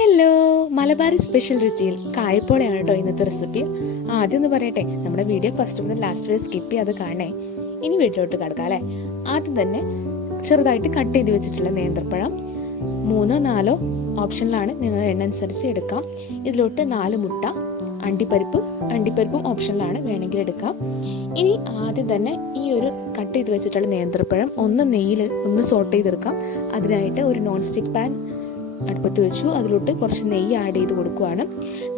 Hello Malabari special രുചിയിൽ കായപ്പോളയാണ് കേട്ടോ ഇന്നത്തെ റെസിപ്പി ആദ്യം ഒന്ന് പറയട്ടെ നമ്മുടെ വീഡിയോ ഫസ്റ്റ് മുതൽ ലാസ്റ്റ് വരെ സ്കിപ്പ് ചെയ്യാതെ കാണേ ഇനി വീട്ടിലോട്ട് കിടക്കാം അല്ലേ? ആദ്യം തന്നെ ചെറുതായിട്ട് കട്ട് ചെയ്ത് വെച്ചിട്ടുള്ള നേന്ത്രപ്പഴം. മൂന്നോ നാലോ ഓപ്ഷനിലാണ് നിങ്ങൾ എണ്ണ അനുസരിച്ച് എടുക്കാം. ഇതിലോട്ട് നാല് മുട്ട അണ്ടിപ്പരിപ്പ് അണ്ടിപ്പരിപ്പും ഓപ്ഷനിലാണ് വേണമെങ്കിൽ എടുക്കാം. ഇനി ആദ്യം തന്നെ ഈ ഒരു കട്ട് ചെയ്ത് വെച്ചിട്ടുള്ള നേന്ത്രപ്പഴം ഒന്ന് നെയ്യിൽ ഒന്ന് സോട്ട് ചെയ്തെടുക്കാം. അതിനായിട്ട് ഒരു നോൺ സ്റ്റിക്ക് പാൻ അടുപ്പത്ത് വെച്ചു. അതിലോട്ട് കുറച്ച് നെയ്യ് ആഡ് ചെയ്ത് കൊടുക്കുവാണ്.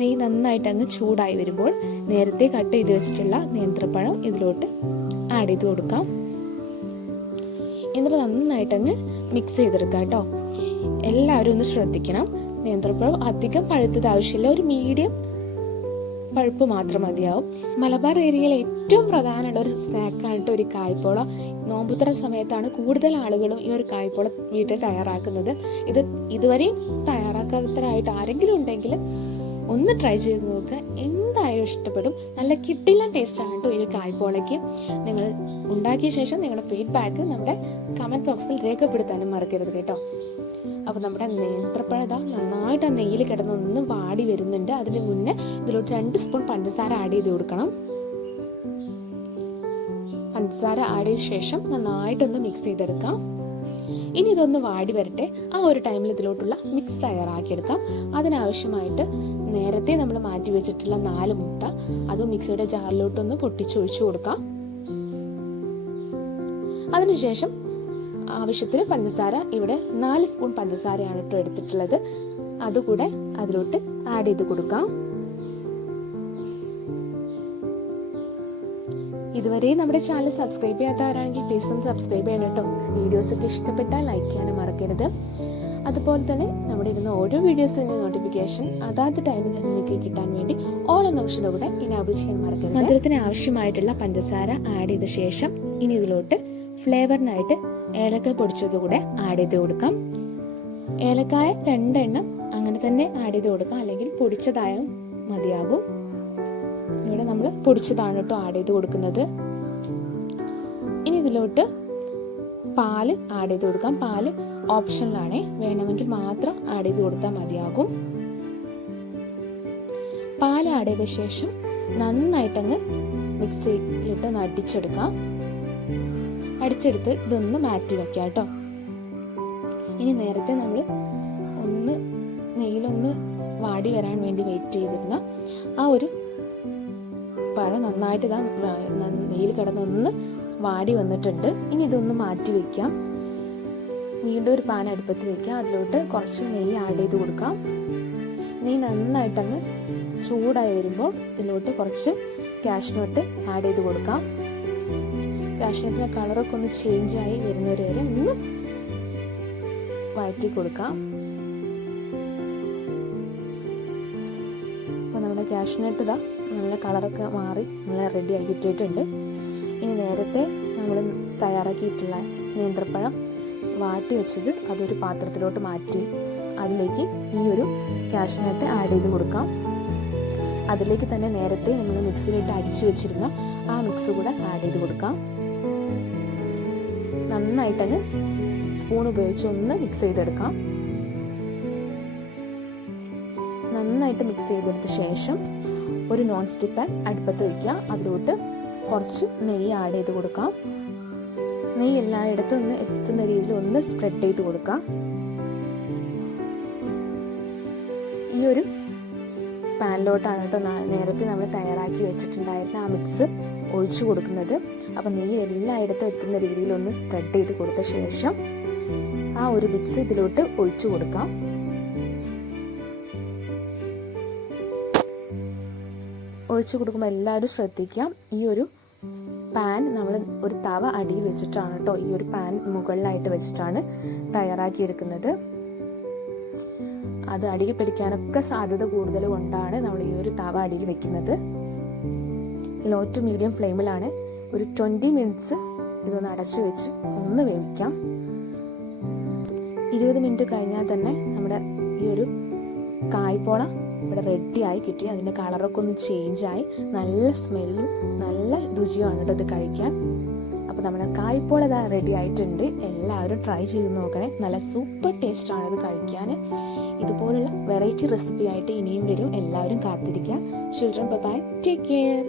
നെയ്യ് നന്നായിട്ട് അങ്ങ് ചൂടായി വരുമ്പോൾ നേരത്തെ കട്ട് ചെയ്ത് വെച്ചിട്ടുള്ള നേന്ത്രപ്പഴം ഇതിലോട്ട് ആഡ് ചെയ്ത് കൊടുക്കാം. എന്നിട്ട് നന്നായിട്ട് അങ്ങ് മിക്സ് ചെയ്തെടുക്കാം കേട്ടോ. എല്ലാവരും ഒന്ന് ശ്രദ്ധിക്കണം. നേന്ത്രപ്പഴം അധികം പഴുത്തത് ആവശ്യമില്ല. ഒരു മീഡിയം പഴുപ്പ് മാത്രം മതിയാവും. മലബാർ ഏരിയയിൽ ഏറ്റവും പ്രധാനമുള്ള ഒരു സ്നാക്കായിട്ട് ഒരു കായ്പോള നോമ്പുത്തറ സമയത്താണ് കൂടുതൽ ആളുകളും ഈ ഒരു കായ്പോള വീട്ടിൽ തയ്യാറാക്കുന്നത്. ഇത് ഇതുവരെയും തയ്യാറാക്കാത്തരായിട്ട് ആരെങ്കിലും ഉണ്ടെങ്കിൽ ഒന്ന് ട്രൈ ചെയ്ത് നോക്കുക എന്തായാലും ഇഷ്ടപ്പെടും. നല്ല കിട്ടില്ല ടേസ്റ്റാണ് കേട്ടോ ഈ കായ്പോളയ്ക്ക്. നിങ്ങൾ ഉണ്ടാക്കിയ ശേഷം നിങ്ങളുടെ ഫീഡ്ബാക്ക് നമ്മുടെ കമന്റ് ബോക്സിൽ രേഖപ്പെടുത്താനും മറക്കരുത് കേട്ടോ. അപ്പോൾ നമ്മുടെ നേന്ത്രപ്പഴം ഇതാ നന്നായിട്ട് ആ നെയ്യിൽ കിടന്ന് ഒന്ന് വാടി വരുന്നുണ്ട്. അതിന് മുന്നേ ഇതിലോട്ട് രണ്ട് സ്പൂൺ പഞ്ചസാര ആഡ് ചെയ്ത് കൊടുക്കണം. പഞ്ചസാര ആഡ് ചെയ്ത ശേഷം നന്നായിട്ടൊന്ന് മിക്സ് ചെയ്തെടുക്കാം. ഇനി ഇതൊന്ന് വാടി വരട്ടെ. ആ ഒരു ടൈമിൽ ഇതിലോട്ടുള്ള മിക്സ് തയ്യാറാക്കിയെടുക്കാം. അതിനാവശ്യമായിട്ട് നേരത്തെ നമ്മൾ മാറ്റി വെച്ചിട്ടുള്ള നാല് മുട്ട അത് മിക്സിയുടെ ജാറിലോട്ടൊന്ന് പൊട്ടിച്ചൊഴിച്ചു കൊടുക്കാം. അതിനുശേഷം ആവശ്യത്തിന് പഞ്ചസാര. ഇവിടെ നാല് സ്പൂൺ പഞ്ചസാരയാണ് കേട്ടോ എടുത്തിട്ടുള്ളത്. അതുകൂടെ അതിലോട്ട് ആഡ് ചെയ്ത് കൊടുക്കാം. ഇതുവരെ നമ്മുടെ ചാനൽ സബ്സ്ക്രൈബ് ചെയ്യാത്തവരാണെങ്കിൽ പ്ലീസ് ഒന്ന് സബ്സ്ക്രൈബ് ചെയ്യണം കേട്ടോ. വീഡിയോസ് ഒക്കെ ഇഷ്ടപ്പെട്ടാൽ ലൈക്ക് ചെയ്യാനും മറക്കരുത്. അതുപോലെ തന്നെ നമ്മുടെ ഇരുന്ന ഓരോ വീഡിയോസിന്റെ നോട്ടിഫിക്കേഷൻ അതാത് ടൈമിൽ നിങ്ങൾക്ക് കിട്ടാൻ വേണ്ടി ഓൾ എന്ന കൂടെ ഇനാബിൾ ചെയ്യാൻ മറക്കരുത്. മധുരത്തിന് ആവശ്യമായിട്ടുള്ള പഞ്ചസാര ആഡ് ചെയ്ത ശേഷം ഇനി ഇതിലോട്ട് ഫ്ലേവറിനായിട്ട് ഏലക്ക പൊടിച്ചത് കൂടെ ആഡ് ചെയ്ത് കൊടുക്കാം. ഏലക്കായ രണ്ടെണ്ണം അങ്ങനെ തന്നെ ആഡ് ചെയ്ത് കൊടുക്കാം. അല്ലെങ്കിൽ പൊടിച്ചതായ മതിയാകും. ഇവിടെ നമ്മൾ പൊടിച്ചതാണ് കേട്ടോ ആഡ് ചെയ്ത് കൊടുക്കുന്നത്. ഇനി ഇതിലോട്ട് പാൽ ആഡ് ചെയ്ത് കൊടുക്കാം. പാൽ ഓപ്ഷനിലാണേ വേണമെങ്കിൽ മാത്രം ആഡ് ചെയ്ത് കൊടുത്താൽ മതിയാകും. പാൽ ആഡ് ചെയ്ത ശേഷം നന്നായിട്ടങ്ങ് മിക്സിയിലിട്ട് നടിച്ചെടുക്കാം അടിച്ചെടുത്ത് ഇതൊന്ന് മാറ്റി വയ്ക്കുക കേട്ടോ. ഇനി നേരത്തെ നമ്മൾ ഒന്ന് നെയ്യിലൊന്ന് വാടി വരാൻ വേണ്ടി വെയിറ്റ് ചെയ്തിരുന്ന ആ ഒരു പഴം നന്നായിട്ട് ഇതാ നെയ്യിൽ കിടന്നൊന്ന് വാടി വന്നിട്ടുണ്ട്. ഇനി ഇതൊന്ന് മാറ്റി വെക്കാം. വീണ്ടും ഒരു പാൻ അടുപ്പത്ത് വെക്കാം. അതിലോട്ട് കുറച്ച് നെയ്യ് ആഡ് ചെയ്ത് കൊടുക്കാം. നെയ്യ് നന്നായിട്ടങ്ങ് ചൂടായി വരുമ്പോൾ ഇതിലോട്ട് കുറച്ച് കാഷ്നോട്ട് ആഡ് ചെയ്ത് കൊടുക്കാം. കാഷ്നട്ടിന്റെ കളറൊക്കെ ഒന്ന് ചേഞ്ച് ആയി വരുന്നവരെ വരെ ഒന്ന് വഴറ്റി കൊടുക്കാം. അപ്പോൾ നമ്മുടെ കാഷ്നട്ട് ഇതാ നല്ല കളറൊക്കെ മാറി നല്ല റെഡി ആക്കിയിട്ടിട്ടുണ്ട് ഇനി നേരത്തെ നമ്മൾ തയ്യാറാക്കിയിട്ടുള്ള നേന്ത്രപ്പഴം വാട്ടി വെച്ചത് അതൊരു പാത്രത്തിലോട്ട് മാറ്റി അതിലേക്ക് ഈ ഒരു കാഷ്നട്ട് ആഡ് ചെയ്ത് കൊടുക്കാം. അതിലേക്ക് തന്നെ നേരത്തെ നമ്മൾ മിക്സിയിലിട്ട് അടിച്ചു വെച്ചിരുന്ന ആ മിക്സ് കൂടെ ആഡ് ചെയ്ത് കൊടുക്കാം. നന്നായിട്ടങ്ങ് സ്പൂൺ ഉപയോഗിച്ച് ഒന്ന് മിക്സ് ചെയ്തെടുക്കാം. നന്നായിട്ട് മിക്സ് ചെയ്തെടുത്ത ശേഷം ഒരു നോൺ സ്റ്റിക്ക് പാൻ അടുപ്പത്ത് വയ്ക്കുക അതിലോട്ട് കുറച്ച് നെയ്യ് ആഡ് ചെയ്ത് കൊടുക്കാം. നെയ്യ് എല്ലായിടത്തും ഒന്ന് എത്തുന്ന രീതിയിൽ ഒന്ന് സ്പ്രെഡ് ചെയ്ത് കൊടുക്കാം. ഈ ഒരു പാനിലോട്ടാണ് കേട്ടോ നേരത്തെ നമ്മൾ തയ്യാറാക്കി വെച്ചിട്ടുണ്ടായിരുന്ന ആ മിക്സ് ഒഴിച്ചു കൊടുക്കുന്നത്. അപ്പം നെയ്യ് എല്ലായിടത്തും എത്തുന്ന രീതിയിൽ ഒന്ന് സ്പ്രെഡ് ചെയ്ത് കൊടുത്ത ശേഷം ആ ഒരു മിക്സ് ഇതിലോട്ട് ഒഴിച്ചു കൊടുക്കാം. ഒഴിച്ചു കൊടുക്കുമ്പോൾ എല്ലാവരും ശ്രദ്ധിക്കാം. ഈ ഒരു പാൻ നമ്മൾ ഒരു തവ അടിയിൽ വെച്ചിട്ടാണ് കേട്ടോ ഈ ഒരു പാൻ മുകളിലായിട്ട് വെച്ചിട്ടാണ് തയ്യാറാക്കിയെടുക്കുന്നത് അത് അടിയിൽ പിടിക്കാനൊക്കെ സാധ്യത കൂടുതൽ കൊണ്ടാണ് നമ്മൾ ഈ ഒരു തവ അടിയിൽ വെക്കുന്നത്. ലോ ടു മീഡിയം ഫ്ലെയിമിലാണ് ഒരു ട്വന്റി മിനിറ്റ്സ് ഇതൊന്ന് അടച്ചു വെച്ച് ഒന്ന് വേവിക്കാം. ഇരുപത് മിനിറ്റ് കഴിഞ്ഞാൽ തന്നെ നമ്മുടെ ഈ ഒരു കായ്പോള ഇവിടെ റെഡിയായി കിട്ടി. അതിന്റെ കളറൊക്കെ ഒന്ന് ചേഞ്ചായി നല്ല സ്മെല്ലും നല്ല രുചിയുമാണ് കേട്ടോ ഇത് കഴിക്കാൻ. അപ്പോൾ നമ്മുടെ കായ്പോള ഇതാ റെഡി ആയിട്ടുണ്ട്. എല്ലാവരും ട്രൈ ചെയ്ത് നോക്കണേ. നല്ല സൂപ്പർ ടേസ്റ്റാണ് ഇത് കഴിക്കാൻ ഇതുപോലുള്ള വെറൈറ്റി റെസിപ്പി ആയിട്ട് ഇനിയും വരും. എല്ലാവരും കാത്തിരിക്കുക ചിൽഡ്രൻ ബൈ ടേക്ക് കെയർ